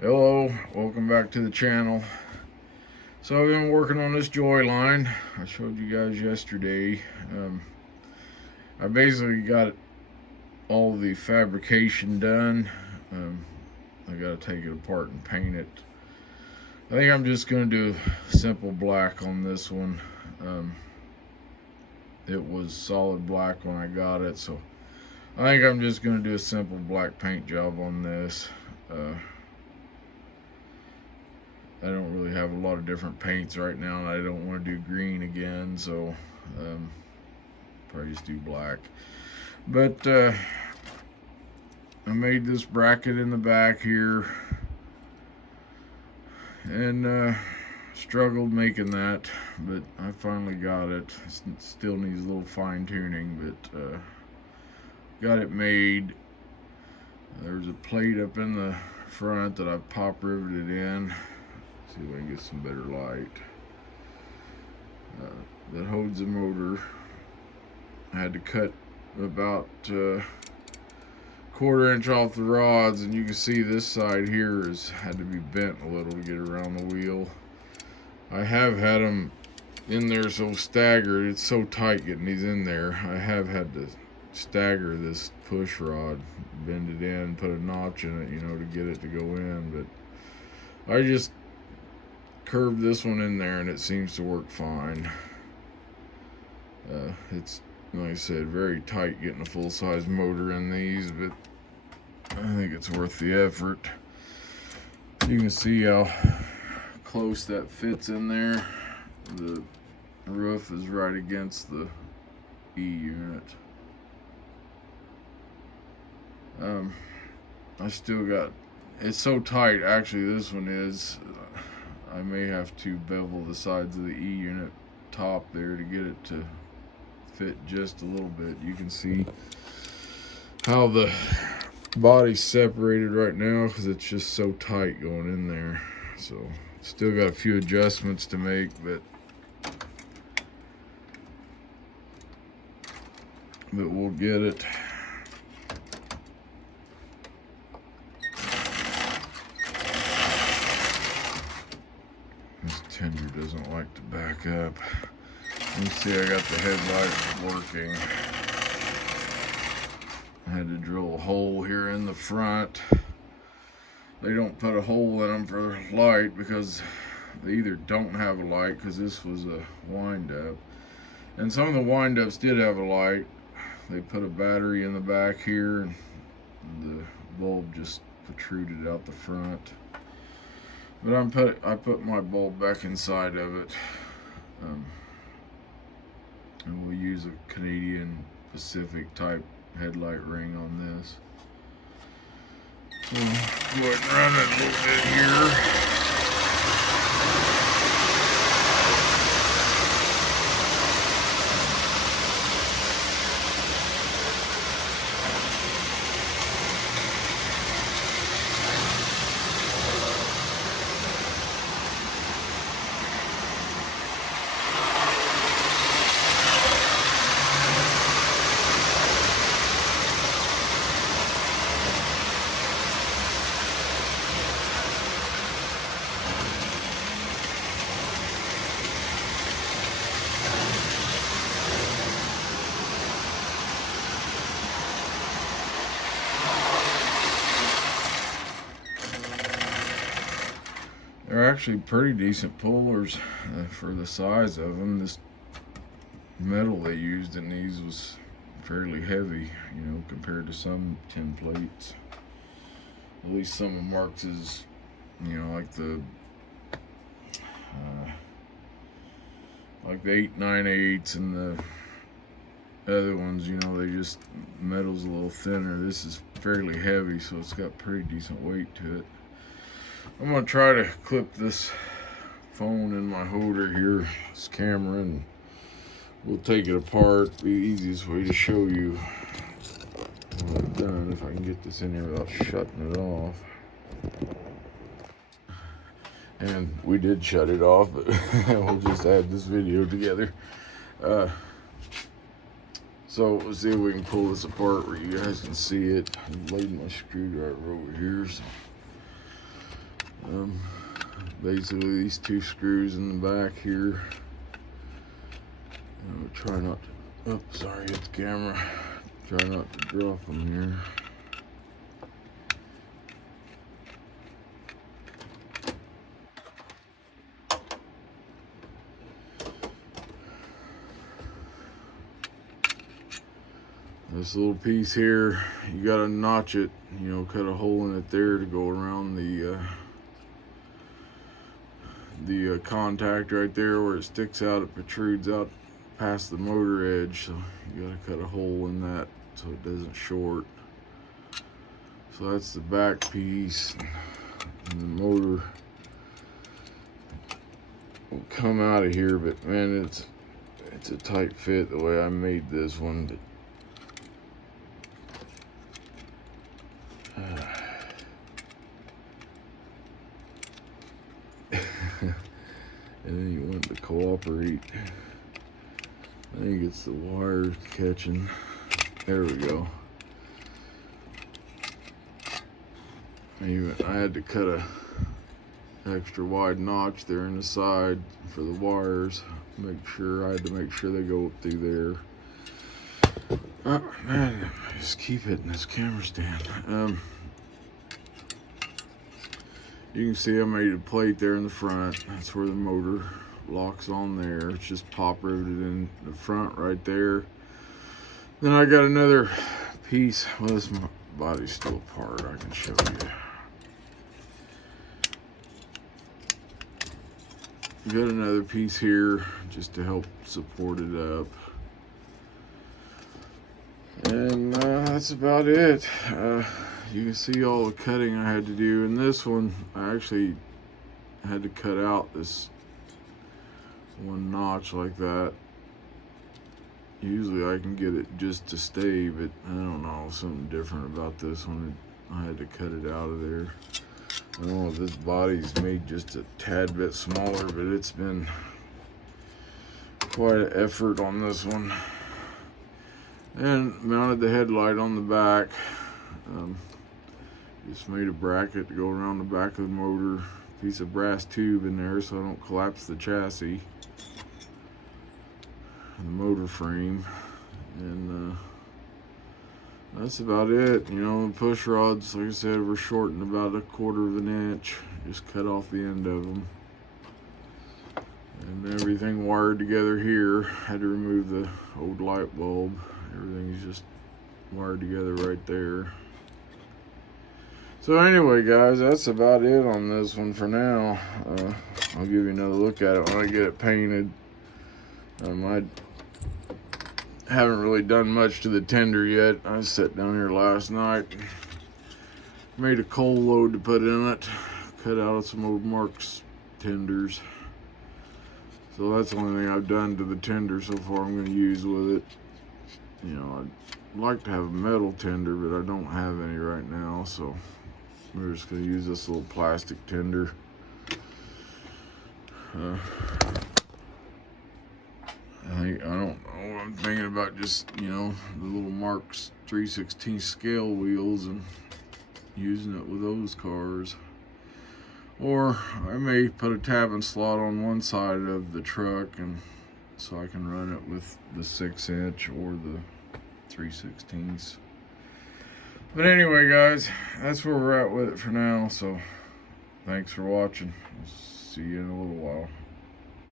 Hello, welcome back to the channel. So I've been working on this joy line. I showed you guys yesterday. I basically got all the fabrication done. I got to take it apart and paint it. I think I'm just going to do simple black on this one. It was solid black when I got it, so I think I'm just going to do a simple black paint job on this. I don't really have a lot of different paints right now, and I don't want to do green again, so probably just do black. But I made this bracket in the back here, and struggled making that, but I finally got it. It still needs a little fine tuning, but got it made. There's a plate up in the front that I pop riveted in. See if I can get some better light. That holds the motor. I had to cut about quarter inch off the rods, and you can see this side here had to be bent a little to get around the wheel. I have had them in there so staggered, it's so tight getting these in there. I have had to stagger this push rod, bend it in, put a notch in it, to get it to go in, but I just curved this one in there and it seems to work fine. It's, like I said, very tight getting a full-size motor in these, but I think it's worth the effort. You can see how close that fits in there. The roof is right against the E unit. I still got, it's so tight, actually this one is, I may have to bevel the sides of the E unit top there to get it to fit just a little bit. You can see how the body's separated right now because it's just so tight going in there. So still got a few adjustments to make, but we'll get it. This tender doesn't like to back up. You can see I got the headlight working. I had to drill a hole here in the front. They don't put a hole in them for light because they either don't have a light, because this was a wind-up, and some of the wind-ups did have a light. They put a battery in the back here, and the bulb just protruded out the front. But I put my bulb back inside of it, and we'll use a Canadian Pacific type headlight ring on this. So go ahead and run it a little bit here. They're actually pretty decent pullers for the size of them. This metal they used in these was fairly heavy, compared to some tin plates. At least some of Marx's, like the 8/9/8 and the other ones, they just, metal's a little thinner. This is fairly heavy, so it's got pretty decent weight to it. I'm gonna try to clip this phone in my holder here, this camera, and we'll take it apart. The easiest way to show you what I've done, if I can get this in here without shutting it off. And we did shut it off, but we'll just add this video together. So let's see if we can pull this apart where you guys can see it. I'm loading my screwdriver over here. So Basically these two screws in the back here. Try not to, oh sorry, it's camera. Try not to drop them here. This little piece here, you gotta notch it, you know, cut a hole in it there to go around the contact right there where it sticks out, it protrudes out past the motor edge, so you gotta cut a hole in that so it doesn't short. So that's the back piece, and the motor will come out of here, but man, it's a tight fit the way I made this one. But and then you want to cooperate. I think it's the wire catching. There we go. I had to cut a extra wide notch there in the side for the wires. I had to make sure they go up through there. Oh man, just keep hitting this camera stand. You can see I made a plate there in the front. That's where the motor locks on there. It's just pop riveted in the front right there. Then I got another piece. Well, this body's still apart. I can show you. Got another piece here just to help support it up. And that's about it. You can see all the cutting I had to do. In this one, I actually had to cut out this one notch like that. Usually I can get it just to stay, but I don't know, something different about this one. I had to cut it out of there. I don't know if this body's made just a tad bit smaller, but it's been quite an effort on this one. And mounted the headlight on the back. Just made a bracket to go around the back of the motor. Piece of brass tube in there so I don't collapse the chassis and the motor frame. And that's about it. You know, the push rods, like I said, were shortened about 1/4 of an inch. Just cut off the end of them. And everything wired together here. Had to remove the old light bulb. Everything's just wired together right there. So anyway, guys, that's about it on this one for now. I'll give you another look at it when I get it painted. I haven't really done much to the tender yet. I sat down here last night, made a coal load to put in it, cut out some old Marx tenders. So that's the only thing I've done to the tender so far I'm going to use with it. You know, I'd like to have a metal tender, but I don't have any right now, so we're just going to use this little plastic tender. I don't know. I'm thinking about just, you know, the little Marx 3/16 scale wheels and using it with those cars. Or I may put a tabbing slot on one side of the truck, and so I can run it with the 6-inch or the 3/16. But anyway, guys, that's where we're at with it for now. So thanks for watching. See you in a little while.